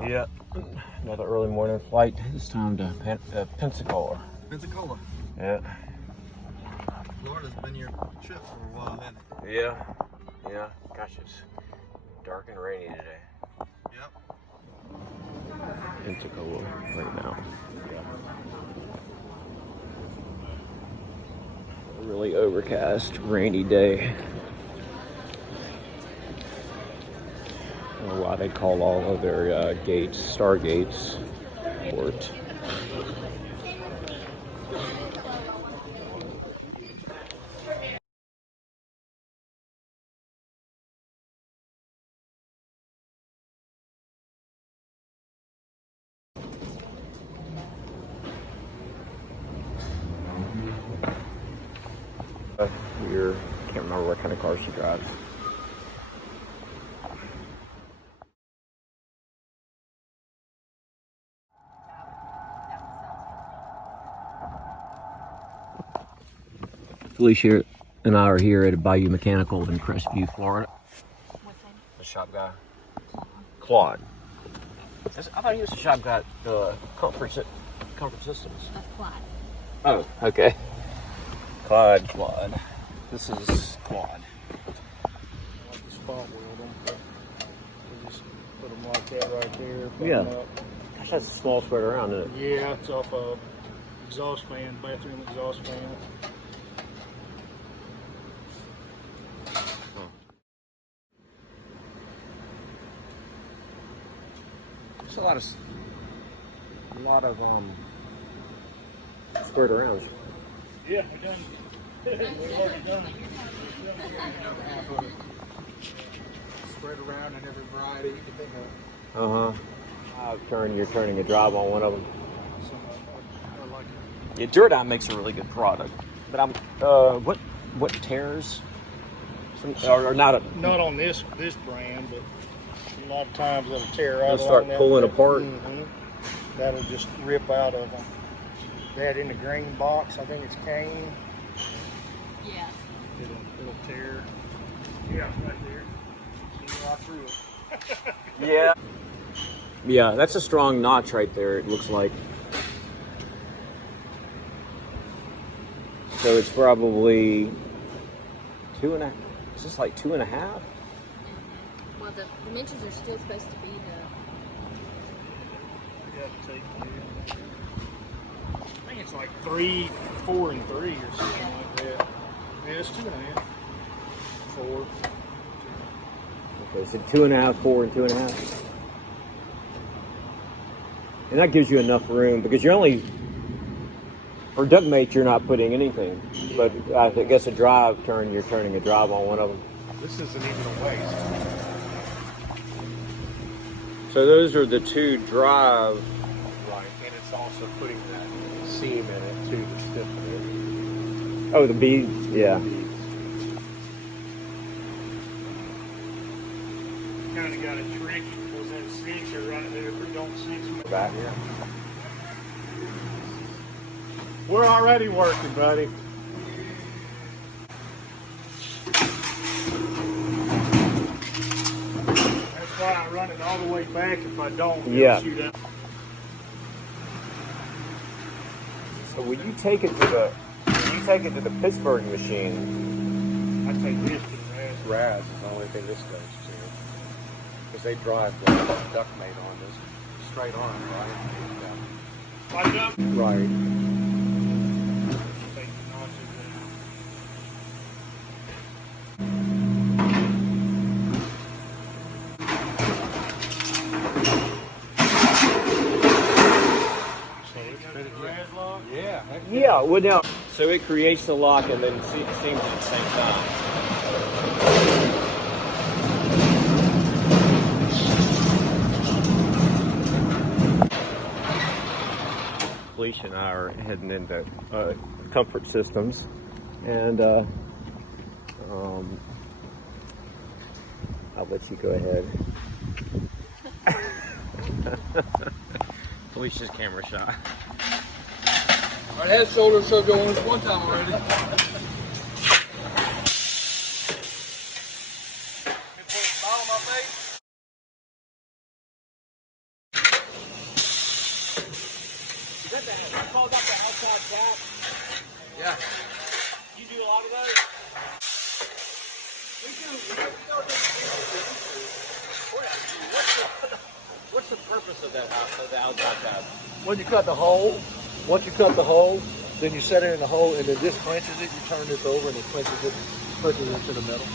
Yeah, another early morning flight. This time to Pensacola. Pensacola. Yeah. Florida's been your trip for a while, hasn't it? Yeah. Gosh, it's dark and rainy today. Yep. Pensacola right now. A really overcast, rainy day. I don't know why they call all of their gates Stargates port. Can't remember what kind of car she drives. Felicia and I are here at Bayou Mechanical in Crestview, Florida. What's that? The shop guy. Claude. I thought he was the shop guy at Comfort Systems. Quad. Oh, okay. Claude. This is Claude. I like the spot weld them, but we just put them like that right there. Put Yeah. them up. Gosh, that's a small spread around, isn't it? Yeah, it's off a exhaust fan, bathroom exhaust fan. There's a lot of spread around. Yeah, we're done. We're already done. Spread around in every variety you can think of. You're turning a drive on one of them. I like it. Yeah, Duradyne makes a really good product, but what tears? Or not Not on this brand, but a lot of times it'll tear out. It'll start pulling apart. Mm-hmm. That'll just rip out of them. That in the green box, I think it's cane. Yeah. It'll tear. Yeah, right there. See right through it. Yeah. Yeah, that's a strong notch right there, it looks like. So it's probably 2.5. Is this like 2.5? Well, the dimensions are still supposed to be You have to take it. I think it's like 3, 4, and 3 or something like that. Yeah, it's 2.5. 4. Okay, so 2.5, 4, and 2.5. And that gives you enough room because you're only, for duct mate, you're not putting anything. But I guess you're turning a drive on one of them. This isn't even a waste. So those are the two drive. Right, and it's also putting that seam in it too to stiffen Oh, the beads, yeah. Kind of got it tricky because that cinch are right there. If it don't cinch, Back here. we're already working, buddy. That's why I run it all the way back. If I don't, it'll Yeah. shoot up. So when you take it to the Pittsburgh machine, I take this to the rest. Raz is the only thing this goes to. Because they drive the duct mate on this straight arm, right? Like up. Right. Take the notches out. So it's fitted The Raz lock. Yeah. Heck yeah, well now, so it creates the lock and then seams at the same time. Felicia and I are heading into Comfort Systems, and I'll let you go ahead. Felicia's camera shy. My head, shoulder, shoulder on this one time already. tap? Yeah. You do a lot of those? We do. What's the purpose of that of the outside tap? When you cut the hole, once you cut the hole, then you set it in the hole, and then this clenches it. You turn this over, and it clenches it into the middle.